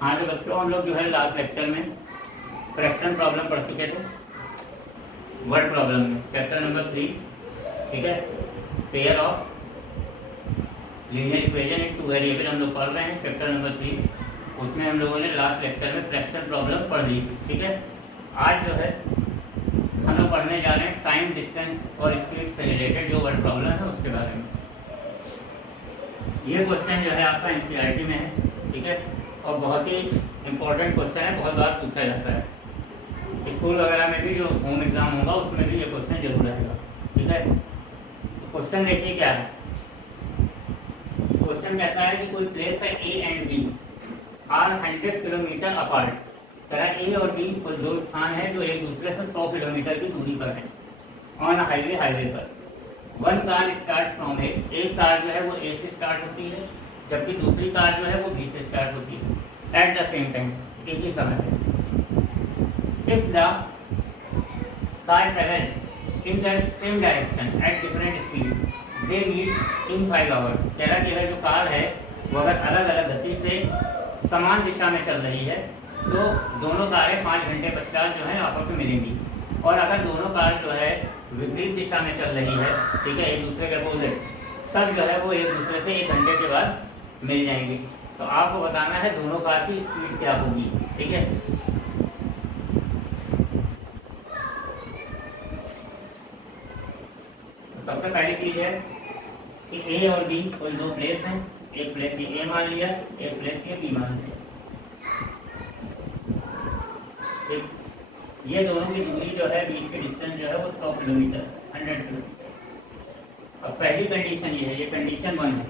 हाँ तो बच्चों, हम लोग जो है लास्ट लेक्चर में फ्रैक्शन प्रॉब्लम पढ़ चुके थे, वर्ड प्रॉब्लम में चैप्टर नंबर 3, ठीक है। Pair of linear equation in 2 variable हम लोग पढ़ रहे हैं, चैप्टर नंबर 3। उसमें हम लोगों ने लास्ट लेक्चर में फ्रैक्शन प्रॉब्लम पढ़ ली, ठीक है। आज जो है हम लोग पढ़ने जा रहे हैं टाइम, डिस्टेंस और स्पीड से रिलेटेड जो वर्ड प्रॉब्लम है उसके बारे में। ये क्वेश्चन जो है आपका एनसीईआरटी में है, ठीक है, और बहुत ही इम्पोर्टेंट क्वेश्चन है, बहुत बार पूछा जाता है। स्कूल वगैरह में भी जो होम एग्ज़ाम होगा उसमें भी ये क्वेश्चन जरूर रहेगा, ठीक है। तो क्वेश्चन देखिए क्या है। क्वेश्चन कहता है कि कोई प्लेस है A and B are 100 kilometre apart. तरह ए और बी कोई दो स्थान है जो एक दूसरे से 100 किलोमीटर की दूरी पर है, ऑन हाईवे पर। वन कार स्टार्ट फ्रॉम ए, एक कार जो है वो ए से स्टार्ट होती है, जबकि दूसरी कार जो है वो बी से स्टार्ट होती है एट द सेम टाइम, एक ही समय पे। If the car travel in the same direction at different speed they meet in 5 hours. कह रहा कि अगर जो कार है वो अगर अलग अलग गति से समान दिशा में चल रही है तो दोनों कारें 5 घंटे पश्चात जो है आपस में मिलेंगी, और अगर दोनों कार जो है विपरीत दिशा में चल रही है, ठीक है, एक दूसरे के अपोजिट, तब जो है वो एक दूसरे से 1 घंटे के बाद मिल जाएंगी। तो आपको बताना है दोनों कार की स्पीड क्या होगी, ठीक है। तो सबसे पहली चीज है कि ए और बी कोई दो प्लेस हैं, एक प्लेस ये ए मान लिया, एक प्लेस ये बी मान लिया, ठीक। ये दोनों की दूरी जो है, बीच की डिस्टेंस जो है वो 100 किलोमीटर, 100 किलोमीटर। अब पहली कंडीशन ये है, ये कंडीशन 1 है,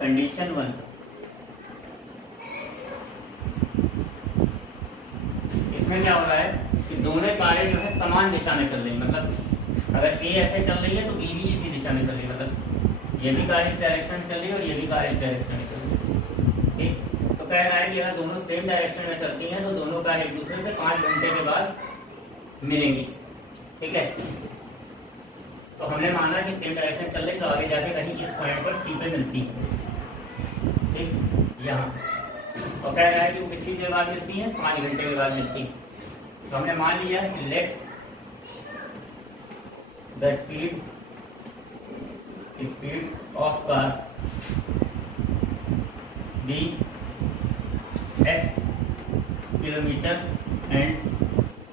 कंडीशन 1। इसमें क्या हो रहा है कि दोनों कारें जो है समान दिशा में चल रही है, मतलब अगर ए ऐसे चल रही है तो बी भी इसी दिशा में चल रही है, मतलब ये भी कार इस डायरेक्शन में चल रही है और ये भी कार इस डायरेक्शन में चल रही है, ठीक। तो कह रहा है कि अगर दोनों सेम डायरेक्शन में चलती हैं तो दोनों कार एक दूसरे से 5 घंटे के बाद मिलेंगी, ठीक है। तो हमने माना कि सेम डायरेक्शन चल रही तो आगे जाके कहीं इस पॉइंट पर सी पे मिलती है, ठीक, यहाँ। और कह रहा है कि वो कितनी देर बाद मिलती है, 5 घंटे के बाद मिलती है। तो हमने मान लिया कि let the speed of car be x kilometre and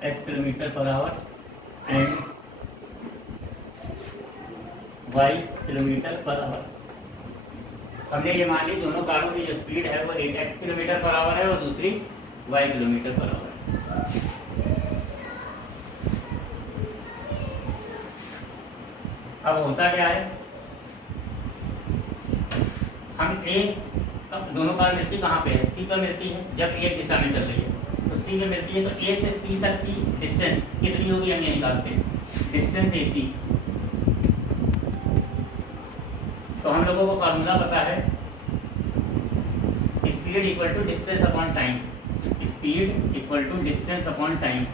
x kilometre per hour and y kilometre per hour. हमने ये मान ली दोनों कारों की जो स्पीड है वो एक x किलोमीटर पर आवर है और दूसरी y किलोमीटर पर आवर है। अब होता क्या है, हम दोनों कार मिलती कहाँ पे है, सी पर मिलती है, जब एक दिशा में चल रही है तो सी पे मिलती है। तो ए से सी तक की डिस्टेंस कितनी होगी हम ये निकालते हैं, डिस्टेंस ए सी। तो हम लोगों को फार्मूला पता है, speed equal to distance upon time, speed equal to distance upon time.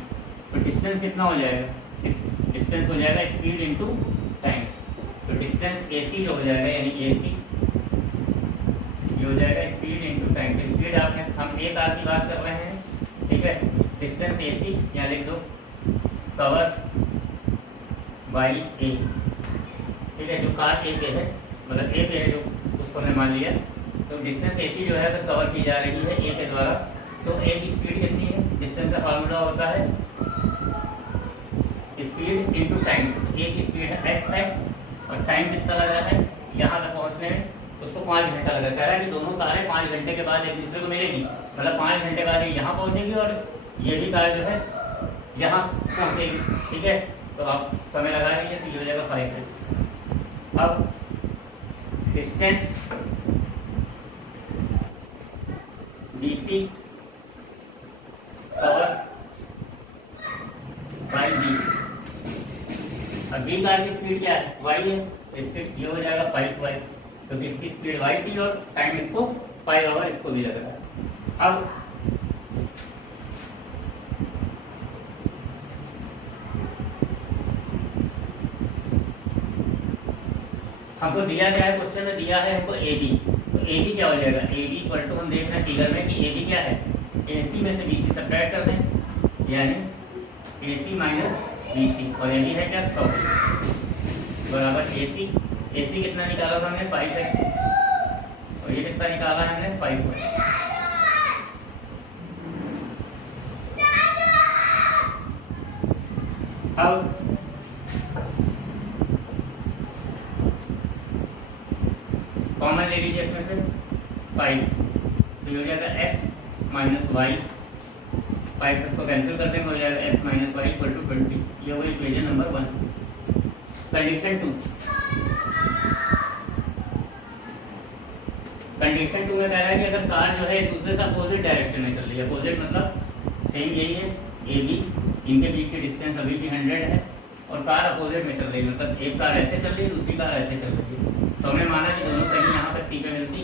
तो डिस्टेंस कितना हो जाएगा, डिस्टेंस हो जाएगा स्पीड इंटू टाइम। तो डिस्टेंस ए सी जो हो जाएगा, यानी ए सी ये हो जाएगा स्पीड इंटू टाइम। तो स्पीड आपने, हम एक कार की बात कर रहे हैं, ठीक है, डिस्टेंस ए सी यहाँ लिख दो, कवर बाई ए, ठीक है। जो कार ए पे है, मतलब ए पे है जो, उसको हमने मान लिया। तो डिस्टेंस ए सी जो है अगर कवर की जा रही है ए के द्वारा, तो ए की स्पीड कितनी है, डिस्टेंस का फार्मूला होता है स्पीड इंटू टाइम। ए की स्पीड है एक्स है और टाइम कितना लग रहा है यहाँ तक पहुँचने में, उसको 5 घंटा लगा। कह रहा है कि दोनों कारें 5 घंटे के बाद एक दूसरे को मिलेगी, मतलब 5 घंटे बाद ये यहाँ पहुँचेगी और ये भी कार जो है यहाँ पहुँचेगी, ठीक है। तो आप समय लगा लीजिए, तो ये हो जाएगा 5x। अब distance BC cover by B. अब बी कार की स्पीड क्या है, y है, स्पीड ये हो जाएगा 5y, क्योंकि इसकी स्पीड y थी और टाइम इसको 5 आवर इसको भी लग रहा है। अब हमको दिया क्या है, क्वेश्चन में दिया है हमको ए बी। तो ए बी क्या हो जाएगा, ए बी इक्वल टू, हम देख रहे हैं फिगर में कि ए बी क्या है, ए सी में से बी सी सब्ट्रैक्ट कर दें, यानी A C minus B C, और ए बी है क्या 100 बराबर ए सी कितना निकाला था हमने 5x, और ये कितना निकाला है हमने 5y। अब कॉमन ले लीजिए इसमें से 5, तो ये हो जाएगा x माइनस वाई, 5 इसको कैंसिल कर देंगे, हो जाएगा x minus y equal to 20। ये हो गई इक्वेशन नंबर 1। कंडीशन 2 में कह रहा है कि अगर कार जो है एक दूसरे से अपोजिट डायरेक्शन में चल रही है, अपोजिट मतलब सेम यही है ए बी, इनके बीच की डिस्टेंस अभी भी 100 है, और कार अपोजिट में चल रही है, मतलब एक कार ऐसे चल रही है, दूसरी कार ऐसे चल रही है, तो हमने माना कि दोनों कहीं यहाँ पर सी पे मिलती।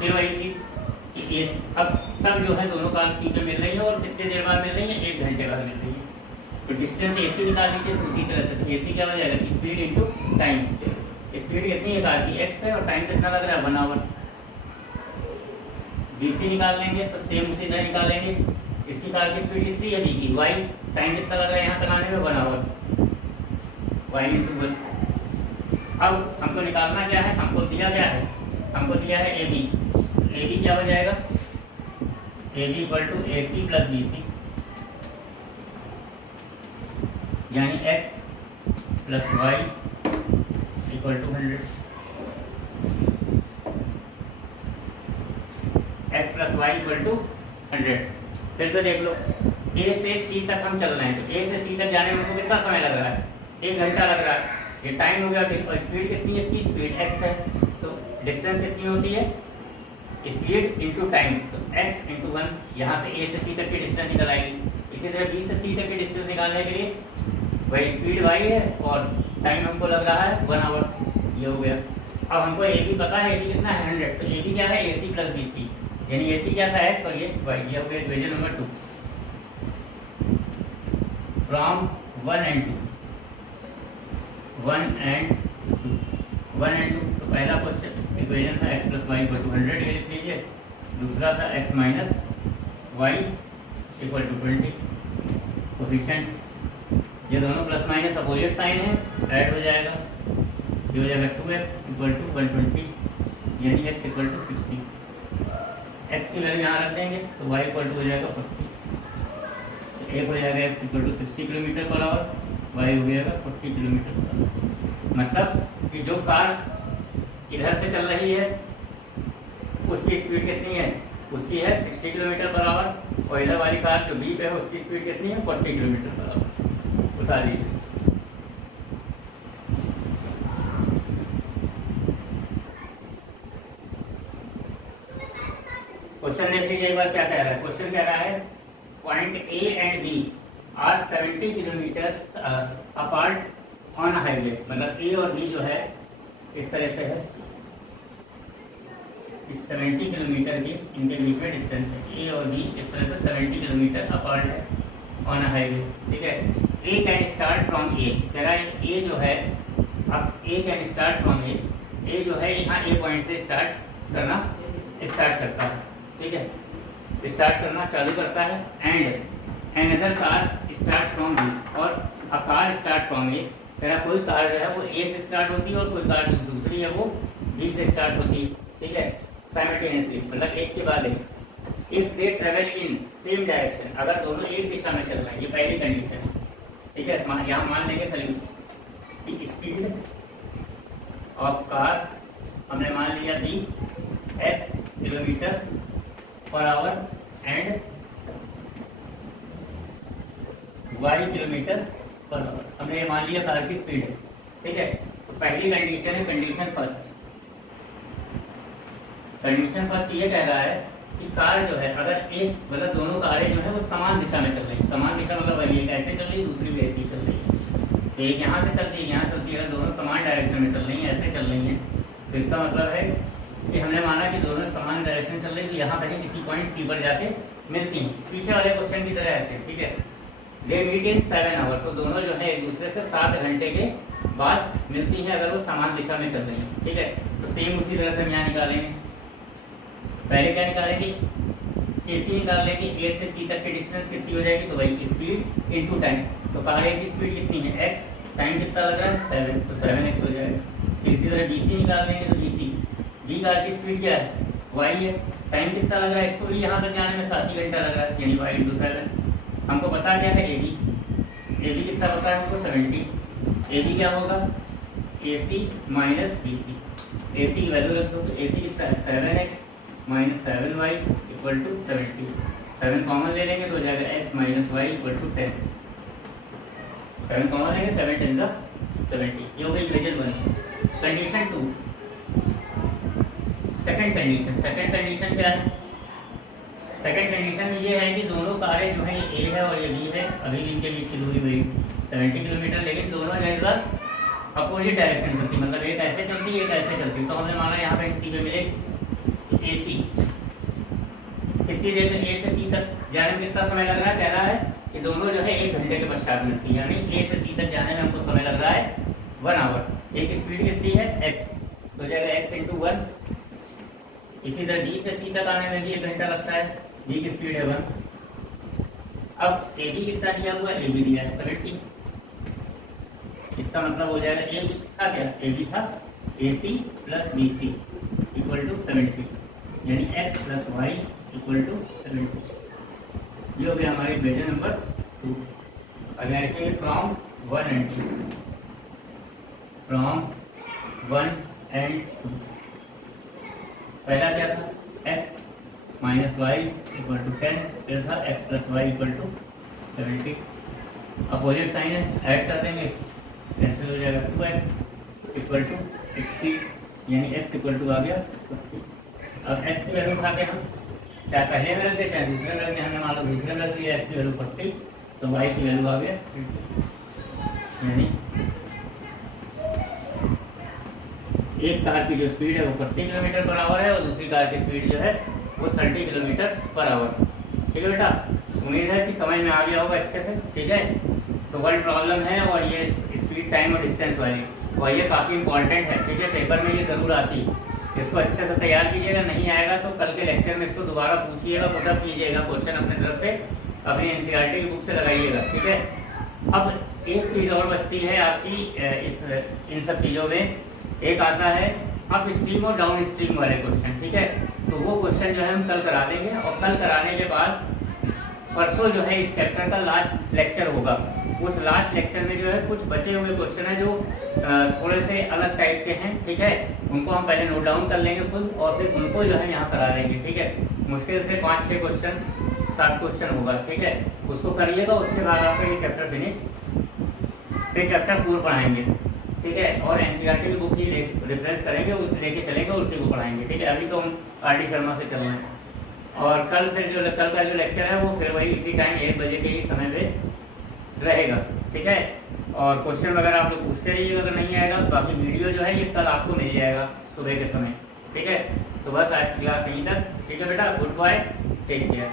फिर वही चीज कि ए अब तब जो है दोनों कार सी पे मिल रही है, और कितने देर बाद मिल रही है, 1 घंटे बाद मिल रही है, तो डिस्टेंस ए सी निकाल लीजिए। तो उसी तरह से ए सी क्या हो जाएगा, स्पीड इंटू टाइम, स्पीड कितनी है कार की x है, और टाइम कितना लग रहा है 1 आवर। बी सी निकाल लेंगे तो सेम उसी तरह निकालेंगे, इसकी कार की स्पीड कितनी है बी की, y, टाइम कितना लग रहा है यहाँ तक आने में 1 आवर, y इंटू 1। अब हमको निकालना क्या है, हमको दिया क्या है, हमको दिया है ए बी क्या हो जाएगा, A B equal to A C plus B C, यानी x plus Y equal to 100, x plus Y equal to 100। फिर से देख लो, ए से सी तक हम चल रहे हैं, तो ए से सी तक जाने में हमको कितना समय लग रहा है, 1 घंटा लग रहा है, ये टाइम हो गया। और स्पीड कितनी है इसकी, स्पीड x है, तो डिस्टेंस कितनी होती है, स्पीड इंटू टाइम, तो x इंटू 1, यहाँ से ए से सी तक की डिस्टेंस निकल आएगी। इसी तरह बी से सी तक की डिस्टेंस निकालने के लिए वही स्पीड y है, और टाइम हमको लग रहा है 1 आवर, ये हो गया। अब हमको ए बी पता है, ए बी कितना है 100, तो ए बी क्या है ए सी प्लस बी सी, यानी ए सी क्या था x और ये y, ये हो गया इक्वेशन नंबर 2 फ्रॉम 1 and 2। तो पहला क्वेश्चन इक्वेशन था x plus Y equal to 100, ये लिख लीजिए। दूसरा था x minus y equal to 20। Coefficient, ये दोनों प्लस माइनस अपोजिट साइन है, ऐड हो जाएगा, ये हो जाएगा 2x इक्वल टू 120, यानी x इक्वल टू 60। x की वैल्यू यहाँ रख देंगे तो y इक्वल टू हो जाएगा 40, एक हो जाएगा x equal to 60 kilometre per hour, y हो जाएगा 40 किलोमीटर पर आवर। मतलब कि जो कार इधर से चल रही है उसकी स्पीड कितनी है, उसकी है 60 किलोमीटर पर आवर, और इधर वाली कार जो बी पे है उसकी स्पीड कितनी है 40 किलोमीटर पर आवर। उठा लीजिए। क्वेश्चन देख लीजिए एक बार क्या कह रहा है। क्वेश्चन कह रहा है point A and B are 70 kilometre apart on highway, मतलब ए और बी जो है इस तरह से है, इस 70 किलोमीटर की इनके बीच में डिस्टेंस है, ए और बी इस तरह से 70 किलोमीटर अपार्ट है ऑन हाईवे, ठीक है। ए कैन स्टार्ट फ्रॉम ए, कह रहा है ए जो है, अब ए कैन स्टार्ट फ्रॉम ए जो है यहाँ ए पॉइंट से स्टार्ट करता है, ठीक है, स्टार्ट करना चालू करता है। And another car start from B, और a car start from A, कह रहा कोई कार जो है वो ए से स्टार्ट होती है और कोई कार जो दूसरी है वो बी से स्टार्ट होती है, ठीक है, साइमल्टेनियसली, मतलब एक के बाद एक। If they travel in same direction, अगर दोनों एक दिशा में चल रहे हैं, ये पहली कंडीशन, ठीक है। यहाँ मान लेंगे सोल्यूशन कि स्पीड ऑफ कार हमने मान लिया be x kilometre per hour and y kilometre per hour, हमने ये मान लिया कार की स्पीड है, ठीक है। तो पहली कंडीशन है कंडीशन फर्स्ट। कंडीशन फर्स्ट ये कह रहा है कि कार जो है अगर इस मतलब दोनों कारें जो है वो समान दिशा में चल रही है, समान दिशा मतलब वही एक ऐसे चल रही है दूसरी भी ऐसी ही चल रही है, तो एक यहाँ से चलती है यहाँ चलती है, अगर दोनों समान डायरेक्शन में चल रही हैं ऐसे चल रही हैं, तो इसका मतलब है कि हमने माना कि दोनों समान डायरेक्शन चल रही है, तो यहाँ कहीं किसी पॉइंट सी पर जाके मिलती हैं, पीछे वाले क्वेश्चन की तरह ऐसे, ठीक है। दे मीट इन 7 आवर, तो दोनों जो है एक दूसरे से 7 घंटे के बाद मिलती हैं अगर वो समान दिशा में चल रही हैं, ठीक है। तो सेम उसी तरह से हम यहाँ निकालेंगे पहले क्या निकालेंगे, ए सी निकाल लेंगे, ए से सी तक की डिस्टेंस कितनी हो जाएगी, तो वही स्पीड इनटू टाइम। तो कार ए की स्पीड कितनी है एक्स, टाइम कितना लग रहा है 7, तो 7x हो जाएगा। फिर इसी तरह बी सी निकाल लेंगे, तो बी कार की स्पीड क्या है वाई है, टाइम कितना लग रहा है इसको भी यहाँ तक जाने में 7 ही घंटा लग रहा है, यानी वाई इंटू 7। हमको पता क्या है ए बी कितना पता है हमको 70। ए बी क्या होगा ए सी माइनस बी सी, ए सी की वैल्यू रख दो, तो ए सी कितना है 7x minus 7y equal to 70। 7 common ले लेंगे तो हो जाएगा x minus y equal to 10। 7 common लेंगे, 7 10 जा 70। ये हो गई इक्वेशन 1। कंडीशन 2, सेकंड कंडीशन क्या है, सेकंड कंडीशन में ये है कि दोनों कारें जो है ए है और ये बी है, अभी भी इनके बीच की दूरी हुई 70 किलोमीटर, लेकिन दोनों जो है अपोजिट डायरेक्शन चलती, मतलब एक ऐसे चलती है एक ऐसे चलती। तो हमने माना यहाँ पे सी पे मिले ए सी, कितनी देर में ए से सी तक जाने में कितना समय लग रहा है, कह रहा है कि दोनों जो है 1 घंटे के पश्चात मिलती है, यानी ए से सी तक जाने में हमको समय लग रहा है 1 आवर। एक स्पीड कितनी है x, तो हो जाएगा x इंटू 1। इसी तरह बी से सी तक आने में भी 1 घंटा लगता है, बी की स्पीड है 1। अब ए बी कितना दिया हुआ है, ए बी दिया है 70। इसका मतलब हो जाएगा ए बी था क्या, ए बी था A C plus B C equal to 70, यानी x plus Y equal to 70। ये हो गया हमारे इक्वेशन नंबर 2। अगर के फ्रॉम 1 एंड 2, फ्रॉम 1 एंड 2, पहला क्या था x minus y equal to 10, फिर था x plus Y equal to 70। Opposite sign है, ऐड कर देंगे, कैंसिल हो जाएगा, 2x इक्वल टू 80, यानी x इक्वल टू आ गया 50। अब x की वैल्यू उठाते हैं, चाहे पहले में रख दे चाहे दूसरे में रख दे, हमने मान लो दूसरे में रख दिया, x की वैल्यू 40, तो y की वैल्यू आ गया 50। यानी एक कार की जो स्पीड है वो 40 किलोमीटर पर आवर है और दूसरी कार की स्पीड जो है वो 30 किलोमीटर पर आवर। ठीक है बेटा, उम्मीद है कि समझ में आ गया होगा अच्छे से। ठीक है, तो वर्ल्ड प्रॉब्लम है और ये स्पीड टाइम और डिस्टेंस वाली, और ये काफ़ी इंपॉर्टेंट है। ठीक है, पेपर में ये ज़रूर आती है, इसको अच्छे से तैयार कीजिएगा, नहीं आएगा तो कल के लेक्चर में इसको दोबारा पूछिएगा, पुटअप कीजिएगा, क्वेश्चन अपने तरफ से अपनी एनसीईआरटी की बुक से लगाइएगा। ठीक है, अब एक चीज़ और बचती है आपकी इन सब चीज़ों में, एक आता है अप स्ट्रीम और डाउन स्ट्रीम वाले क्वेश्चन। ठीक है, तो वो क्वेश्चन जो है हम कल करा देंगे, और कल कराने के बाद परसों जो है इस चैप्टर का लास्ट लेक्चर होगा। उस लास्ट लेक्चर में जो है कुछ बचे हुए क्वेश्चन हैं जो थोड़े से अलग टाइप के हैं। ठीक है, उनको हम पहले नोट डाउन कर लेंगे खुद, और फिर उनको जो है यहाँ करा देंगे। ठीक है, मुश्किल से 5-6 क्वेश्चन 7 क्वेश्चन होगा। ठीक है, उसको करिएगा, उसके बाद आपका ये चैप्टर फिनिश, फिर चैप्टर 4 पढ़ाएंगे। ठीक है, और एनसीईआरटी की बुक ही रेफरेंस करेंगे, लेके चलेंगे और उसी को पढ़ाएंगे। ठीक है, अभी तो हम आर.डी. शर्मा से चल रहे हैं, और कल फिर जो कल का जो लेक्चर है वो फिर वही इसी टाइम 1 बजे के ही समय पे रहेगा। ठीक है, और क्वेश्चन वगैरह आप लोग पूछते रहिएगा, अगर नहीं आएगा बाकी वीडियो जो है ये कल आपको मिल जाएगा सुबह के समय। ठीक है, तो बस आज की क्लास यहीं तक। ठीक है बेटा, गुड बाय, टेक केयर।